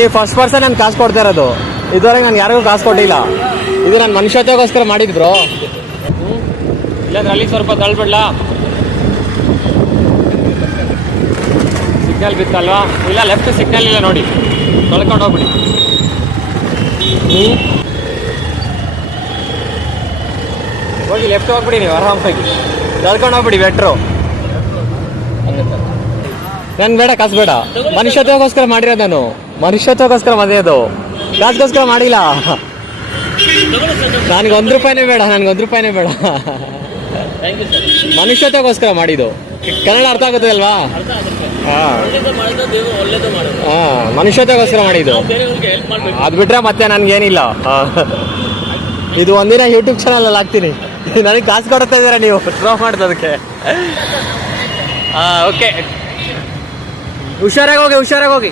ಈ first person ನಾನು ಕಾಸು ಕೊಡ್ತಾ ಇರೋದು. ಇದುವರೆಗೆ ನಾನು ಯಾರಿಗೂ ಕಾಸು ಕೊಟ್ಟಿಲ್ಲ. ಇದು ನಾನು ಮನುಷ್ಯತೆಗೋಸ್ಕರ ಮಾಡಿದ್ ಬ್ರೋ ಇಲ್ಲಾಂದ್ರೆ ಅಲ್ಲಿ ಸ್ವಲ್ಪ ತಳ್ಬಿಡ್ಲ? ಸಿಗ್ನಲ್ ಬಿತ್ತಲ್ವಾ? ಇಲ್ಲ ಲೆಫ್ಟ್ ಸಿಗ್ನಲ್ ಇಲ್ಲ ನೋಡಿ. ತೊಳ್ಕೊಂಡು ಹೋಗ್ಬಿಡಿ. ಹೋಗಿ ಲೆಫ್ಟ್ ಹೋಗ್ಬಿಡಿ ನೀವು, ಆರಾಮಾಗಿ. ತಳ್ಕೊಂಡು ಹೋಗ್ಬಿಡಿ, ಬೆಟ್ರು. ನನ್ ಬೇಡ, ಕಾಸು ಬೇಡ. ಮನುಷ್ಯತ್ವಗೋಸ್ಕರ ಮಾಡಿರೋದು ನಾನು. ಮನುಷ್ಯತ್ವಗೋಸ್ಕರ ಮದುವೆದು ಕಾಸ್ಗೋಸ್ಕರ ಮಾಡಿಲ್ಲ. ನನಗೆ ಒಂದು ರೂಪಾಯಿನೇ ಬೇಡ, ನನಗೆ ಒಂದು ರೂಪಾಯಿನೇ ಬೇಡ. ಮನುಷ್ಯತ್ವಗೋಸ್ಕರ ಮಾಡಿದ್ದು. ಕನ್ನಡ ಅರ್ಥ ಆಗುತ್ತೆ ಅಲ್ವಾ? ಹಾ. ಮನುಷ್ಯತ್ವಗೋಸ್ಕರ ಮಾಡಿದ್ದು. ಅದು ಬಿಟ್ರೆ ಮತ್ತೆ ನನ್ಗೇನಿಲ್ಲ. ಇದು ಒಂದಿನ ಯೂಟ್ಯೂಬ್ ಚಾನಲ್ ಅಲ್ಲಿ ಹಾಕ್ತೀನಿ. ನನಗೆ ಕಾಸು ಕೊಡ್ತಾ ಇದ್ದೀರಾ ನೀವು? ಡ್ರಾ ಮಾಡೋದಕ್ಕೆ ಹಾ ಓಕೆ ಹುಷಾರಾಗಿ ಹೋಗಿ ಹುಷಾರಾಗಿ ಹೋಗಿ.